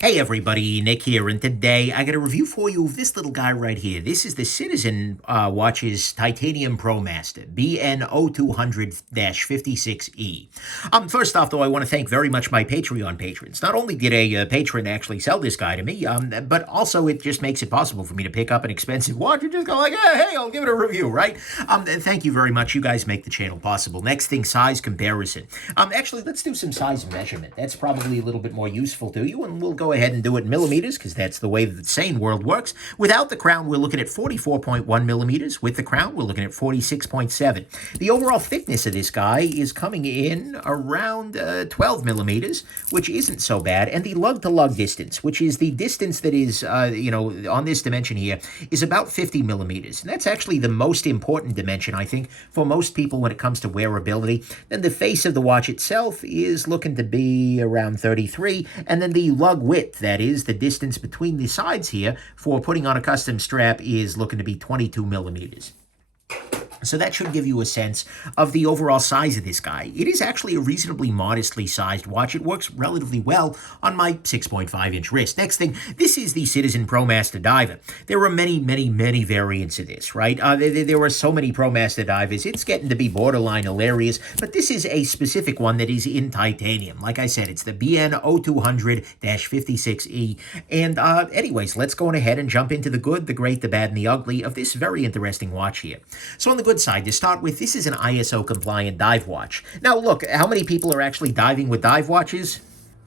Hey everybody, Nick here, and today I got a review for you of this little guy right here. This is the Citizen Watch's Titanium Promaster BN0200-56E. First off, though, I want to thank very much my Patreon patrons. Not only did a patron actually sell this guy to me, but also it just makes it possible for me to pick up an expensive watch and just go like, hey, I'll give it a review, right? Thank you very much. You guys make the channel possible. Next thing, size comparison. Actually, let's do some size measurement. That's probably a little bit more useful to you, and we'll go ahead and do it in millimeters because that's the way that the sane world works. Without the crown, we're looking at 44.1 millimeters. With the crown, we're looking at 46.7. The overall thickness of this guy is coming in around 12 millimeters, which isn't so bad. And the lug-to-lug distance, which is the distance that is, on this dimension here, is about 50 millimeters. And that's actually the most important dimension, I think, for most people when it comes to wearability. Then the face of the watch itself is looking to be around 33, and then the lug width, that is, the distance between the sides here for putting on a custom strap, is looking to be 22 millimeters. So that should give you a sense of the overall size of this guy. It is actually a reasonably modestly sized watch. It works relatively well on my 6.5-inch wrist. Next thing, this is the Citizen Promaster Diver. There are many, many, many variants of this, right? There are so many Promaster Divers. It's getting to be borderline hilarious, but this is a specific one that is in titanium. Like I said, it's the BN0200-56E. And anyways, let's go on ahead and jump into the good, the great, the bad, and the ugly of this very interesting watch here. So on the good side, to start with, this is an ISO-compliant dive watch. Now, look, how many people are actually diving with dive watches?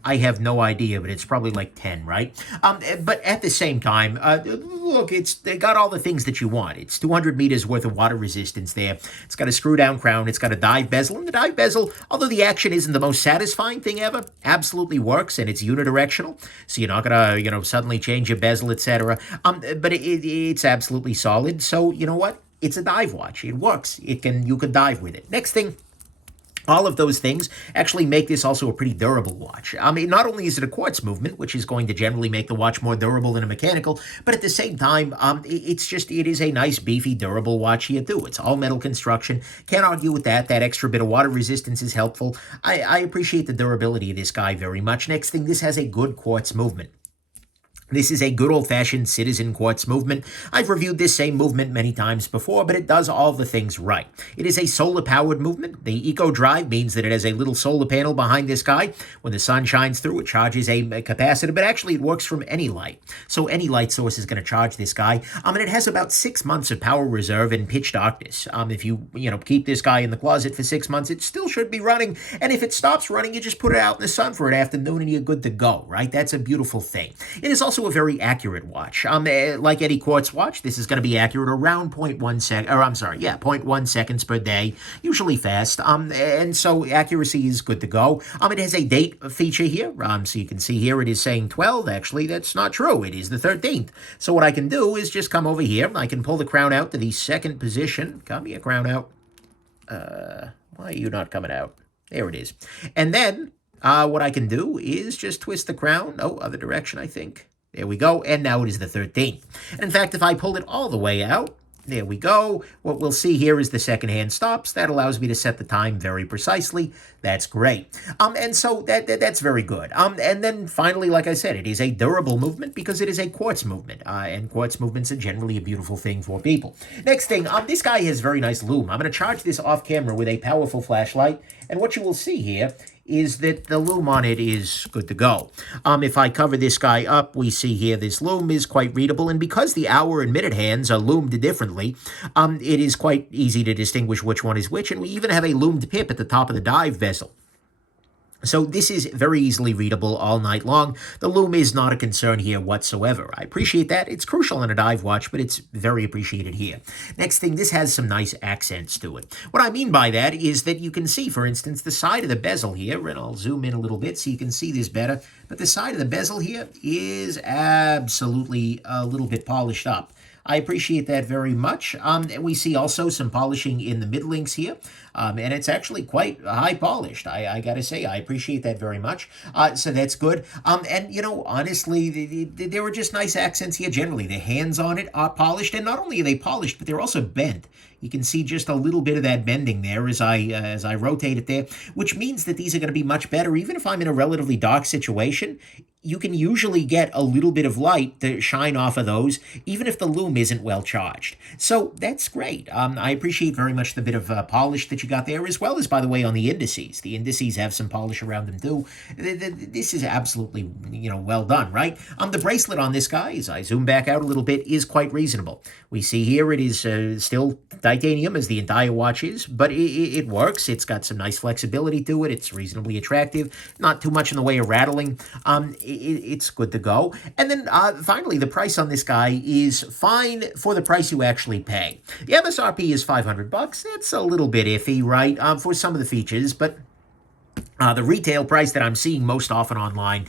I have no idea, but it's probably like 10, right? But at the same time, look, they got all the things that you want. It's 200 meters worth of water resistance there. It's got a screw-down crown. It's got a dive bezel. And the dive bezel, although the action isn't the most satisfying thing ever, absolutely works, and it's unidirectional. So you're not going to, suddenly change your bezel, etc. But it's absolutely solid. So, you know what? It's a dive watch. It works. You can dive with it. Next thing, all of those things actually make this also a pretty durable watch. I mean, not only is it a quartz movement, which is going to generally make the watch more durable than a mechanical, but at the same time, it is a nice, beefy, durable watch here too. It's all metal construction. Can't argue with that. That extra bit of water resistance is helpful. I appreciate the durability of this guy very much. Next thing, this has a good quartz movement. This is a good old-fashioned Citizen quartz movement. I've reviewed this same movement many times before, but it does all the things right. It is a solar-powered movement. The Eco Drive means that it has a little solar panel behind this guy. When the sun shines through, it charges a capacitor, but actually it works from any light. So any light source is going to charge this guy. And it has about 6 months of power reserve in pitch darkness. If you keep this guy in the closet for 6 months, it still should be running. And if it stops running, you just put it out in the sun for an afternoon and you're good to go, right? That's a beautiful thing. It is also a very accurate watch. Like any quartz watch, this is going to be accurate around 0.1 seconds per day, usually fast. And so accuracy is good to go. It has a date feature here. So you can see here it is saying 12. Actually, that's not true. It is the 13th. So what I can do is just come over here. I can pull the crown out to the second position. Come here, crown out. Why are you not coming out? There it is. And then what I can do is just twist the crown. Oh, other direction, I think. There we go, and now it is the 13th. And in fact, if I pull it all the way out, there we go. What we'll see here is the second hand stops. That allows me to set the time very precisely. That's great. And so that's very good. And then finally, like I said, it is a durable movement because it is a quartz movement. And quartz movements are generally a beautiful thing for people. Next thing, this guy has very nice lume. I'm going to charge this off camera with a powerful flashlight. And what you will see here is that the lume on it is good to go. If I cover this guy up, we see here this lume is quite readable, and because the hour and minute hands are loomed differently, it is quite easy to distinguish which one is which, and we even have a loomed pip at the top of the dive bezel. So this is very easily readable all night long. The lume is not a concern here whatsoever. I appreciate that. It's crucial in a dive watch, but it's very appreciated here. Next thing, this has some nice accents to it. What I mean by that is that you can see, for instance, the side of the bezel here, and I'll zoom in a little bit so you can see this better, but the side of the bezel here is absolutely a little bit polished up. I appreciate that very much. We see also some polishing in the mid links here, and it's actually quite high polished. I gotta say, I appreciate that very much. So that's good. And honestly, there were just nice accents here generally. The hands on it are polished, and not only are they polished, but they're also bent. You can see just a little bit of that bending there as I rotate it there, which means that these are going to be much better. Even if I'm in a relatively dark situation, you can usually get a little bit of light to shine off of those, even if the lume isn't well charged. So that's great. I appreciate very much the bit of polish that you got there, as well as, by the way, on the indices. The indices have some polish around them too. This is absolutely, well done, right? The bracelet on this guy, as I zoom back out a little bit, is quite reasonable. We see here it is still titanium, as the entire watch is, but it works. It's got some nice flexibility to it. It's reasonably attractive. Not too much in the way of rattling. It's good to go. And then finally, the price on this guy is fine for the price you actually pay. The MSRP is $500. It's a little bit iffy, right, for some of the features, but the retail price that I'm seeing most often online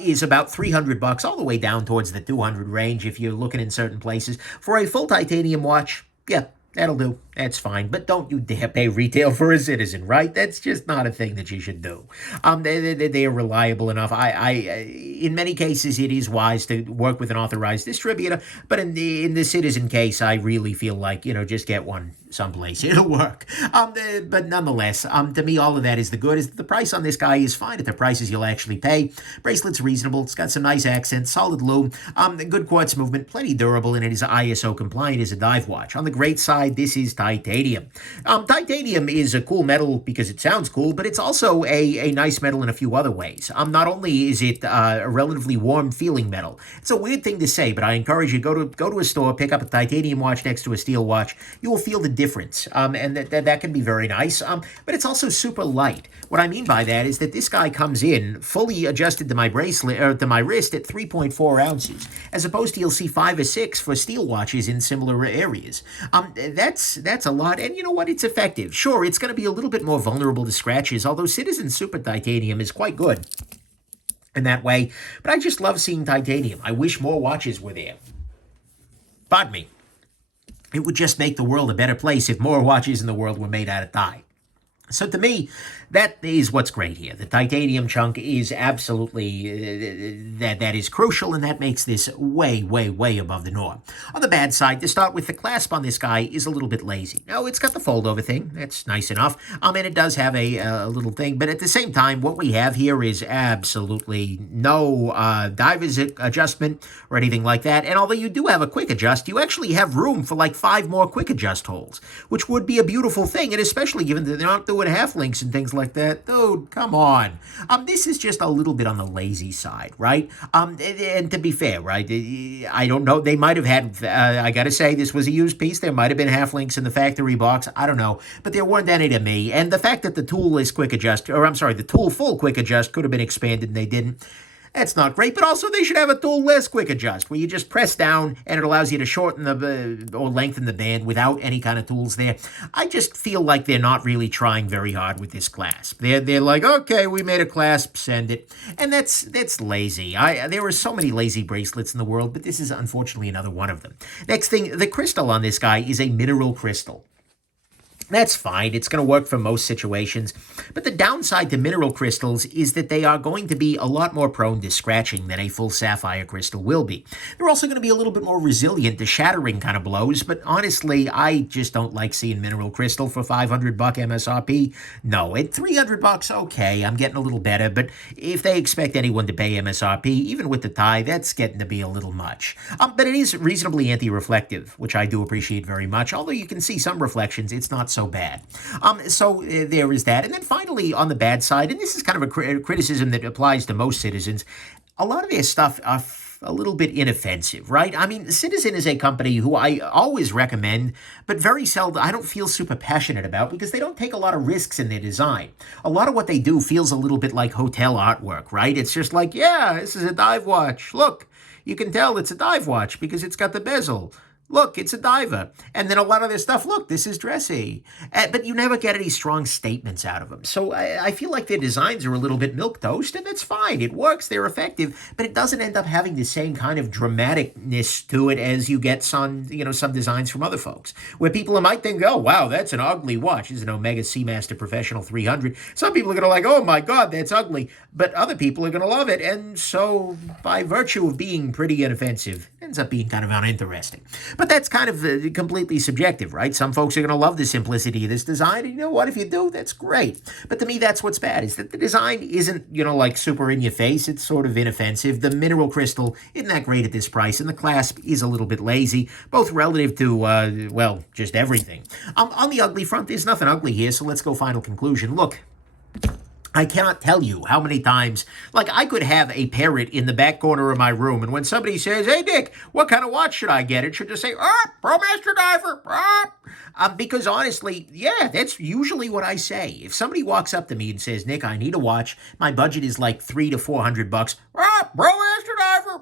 is about $300, all the way down towards the $200 range if you're looking in certain places. For a full titanium watch, yeah, that'll do. That's fine. But don't you dare pay retail for a Citizen, right? That's just not a thing that you should do. They are reliable enough. In many cases, it is wise to work with an authorized distributor. But in the Citizen case, I really feel like, just get one someplace. It'll work. But nonetheless, to me, all of that is the good. Is the price on this guy is fine at the prices you'll actually pay. Bracelet's reasonable. It's got some nice accents, solid lume, good quartz movement, plenty durable, and it is ISO compliant as a dive watch. On the great side, this is titanium. Titanium is a cool metal because it sounds cool, but it's also a nice metal in a few other ways. Not only is it a relatively warm feeling metal. It's a weird thing to say, but I encourage you go to a store, pick up a titanium watch next to a steel watch. You will feel the difference, and that can be very nice. But it's also super light. What I mean by that is that this guy comes in fully adjusted to my bracelet or to my wrist at 3.4 ounces, as opposed to you'll see 5 or 6 for steel watches in similar areas. That's a lot, and you know what? It's effective. Sure, it's going to be a little bit more vulnerable to scratches, although Citizen Super Titanium is quite good in that way. But I just love seeing titanium. I wish more watches were there. Pardon me. It would just make the world a better place if more watches in the world were made out of thigh. So to me, that is what's great here. The titanium chunk is absolutely, that is crucial, and that makes this way, way, way above the norm. On the bad side, to start with, the clasp on this guy is a little bit lazy. Now, it's got the fold-over thing. That's nice enough. And it does have a little thing, but at the same time, what we have here is absolutely no diver's adjustment or anything like that. And although you do have a quick adjust, you actually have room for like 5 more quick adjust holes, which would be a beautiful thing, and especially given that they're not doing half links and things like that. Dude, come on. This is just a little bit on the lazy side, right? And to be fair, right, I don't know. They might have had, I got to say, this was a used piece. There might have been half links in the factory box. I don't know. But there weren't any to me. And the fact that the tool is quick adjust, or I'm sorry, the tool full quick adjust could have been expanded and they didn't. That's not great, but also they should have a tool less quick adjust, where you just press down and it allows you to shorten or lengthen the band without any kind of tools there. I just feel like they're not really trying very hard with this clasp. They're like, okay, we made a clasp, send it. And that's lazy. There are so many lazy bracelets in the world, but this is unfortunately another one of them. Next thing, the crystal on this guy is a mineral crystal. That's fine. It's going to work for most situations. But the downside to mineral crystals is that they are going to be a lot more prone to scratching than a full sapphire crystal will be. They're also going to be a little bit more resilient to shattering kind of blows, but honestly, I just don't like seeing mineral crystal for $500 MSRP. No, at $300, okay, I'm getting a little better, but if they expect anyone to pay MSRP, even with the tie, that's getting to be a little much. But it is reasonably anti-reflective, which I do appreciate very much. Although you can see some reflections, it's not so bad. So there is that. And then finally, on the bad side, and this is kind of a criticism that applies to most Citizens, a lot of their stuff are a little bit inoffensive, right? I mean, Citizen is a company who I always recommend, but very seldom, I don't feel super passionate about because they don't take a lot of risks in their design. A lot of what they do feels a little bit like hotel artwork, right? It's just like, yeah, this is a dive watch. Look, you can tell it's a dive watch because it's got the bezel. Look, it's a diver. And then a lot of their stuff, look, this is dressy. But you never get any strong statements out of them. So I feel like their designs are a little bit milquetoast, and that's fine. It works, they're effective, but it doesn't end up having the same kind of dramaticness to it as you get some designs from other folks, where people might think, oh, wow, that's an ugly watch. This is an Omega Seamaster Professional 300. Some people are going to like, oh, my God, that's ugly. But other people are going to love it. And so by virtue of being pretty inoffensive, ends up being kind of uninteresting. But that's kind of completely subjective, right? Some folks are going to love the simplicity of this design, and you know what? If you do, that's great. But to me, that's what's bad, is that the design isn't, like super in your face. It's sort of inoffensive. The mineral crystal isn't that great at this price, and the clasp is a little bit lazy, both relative to, just everything. On the ugly front, there's nothing ugly here, so let's go final conclusion. Look, I cannot tell you how many times, I could have a parrot in the back corner of my room, and when somebody says, "Hey, Dick, what kind of watch should I get?" it should just say, Promaster Diver, because honestly, yeah, that's usually what I say. If somebody walks up to me and says, "Nick, I need a watch, my budget is like $300 to $400, Promaster Diver,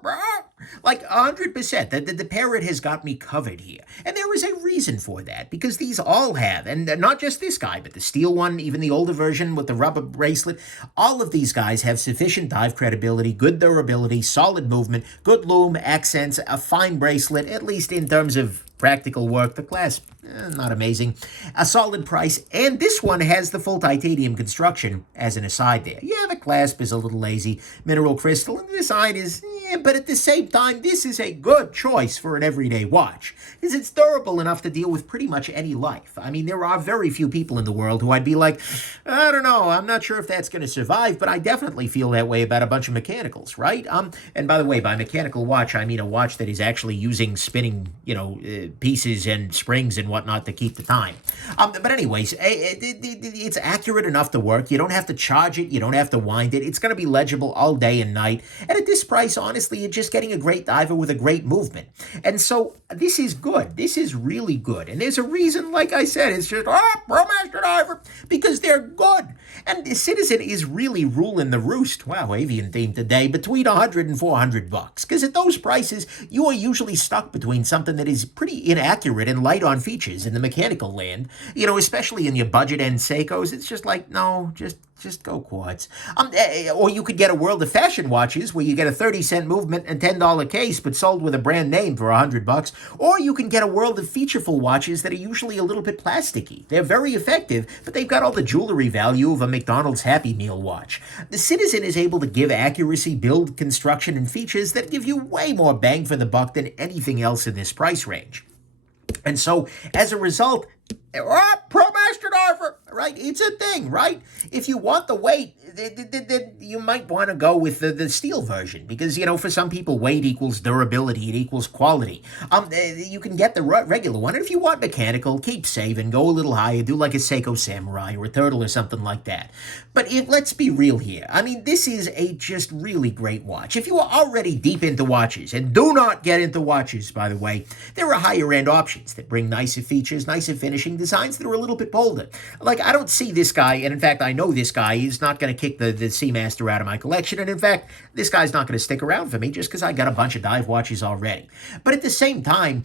100%. The parrot has got me covered here. And there is a reason for that, because these all have, and not just this guy, but the steel one, even the older version with the rubber bracelet, all of these guys have sufficient dive credibility, good durability, solid movement, good lume, accents, a fine bracelet, at least in terms of practical work. The clasp, not amazing. A solid price, and this one has the full titanium construction as an aside there. Yeah, the clasp is a little lazy, mineral crystal, and the design is, but at the same time, this is a good choice for an everyday watch, because it's durable enough to deal with pretty much any life. I mean, there are very few people in the world who I'd be like, I don't know, I'm not sure if that's going to survive, but I definitely feel that way about a bunch of mechanicals, right? And by the way, by mechanical watch, I mean a watch that is actually using spinning, pieces and springs and whatnot to keep the time. But anyways, it's accurate enough to work. You don't have to charge it. You don't have to wind it. It's going to be legible all day and night. And at this price, honestly, you're just getting a great diver with a great movement. And so this is good. This is really good. And there's a reason, like I said, it's just, Promaster Diver, because they're good. And the Citizen is really ruling the roost. Wow, avian theme today, between $100 and $400. Because at those prices, you are usually stuck between something that is pretty inaccurate and light on features in the mechanical land. Especially in your budget end Seikos, it's just like, no, just go quartz. Or you could get a World of Fashion watches where you get a 30-cent movement and $10 case, but sold with a brand name for $100. Or you can get a World of Featureful watches that are usually a little bit plasticky. They're very effective, but they've got all the jewelry value of a McDonald's Happy Meal watch. The Citizen is able to give accuracy, build, construction, and features that give you way more bang for the buck than anything else in this price range. And so, as a result, Promaster Diver, right? It's a thing, right? If you want the weight, you might want to go with the steel version, because, for some people, weight equals durability, it equals quality. You can get the regular one, and if you want mechanical, keep saving, go a little higher, do like a Seiko Samurai or a Turtle or something like that. But let's be real here. I mean, this is a just really great watch. If you are already deep into watches, and do not get into watches, by the way, there are higher-end options that bring nicer features, nicer finishing, designs that are a little bit bolder. I don't see this guy, and in fact, I know this guy is not going to kick the Seamaster out of my collection, and in fact, this guy's not going to stick around for me just because I got a bunch of dive watches already. But at the same time,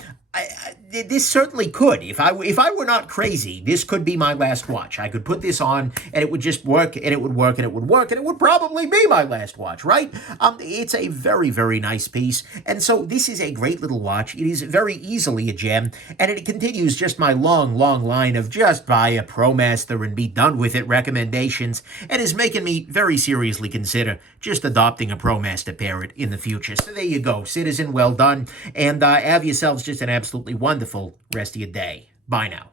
this certainly could. If I were not crazy, this could be my last watch. I could put this on, and it would just work, and it would work, and it would work, and it would probably be my last watch, right? It's a very, very nice piece, and so this is a great little watch. It is very easily a gem, and it continues just my long, long line of just buy a Promaster and be done with it recommendations, and is making me very seriously consider just adopting a Promaster parrot in the future. So there you go, Citizen, well done, and have yourselves just an absolutely wonderful rest of your day. Bye now.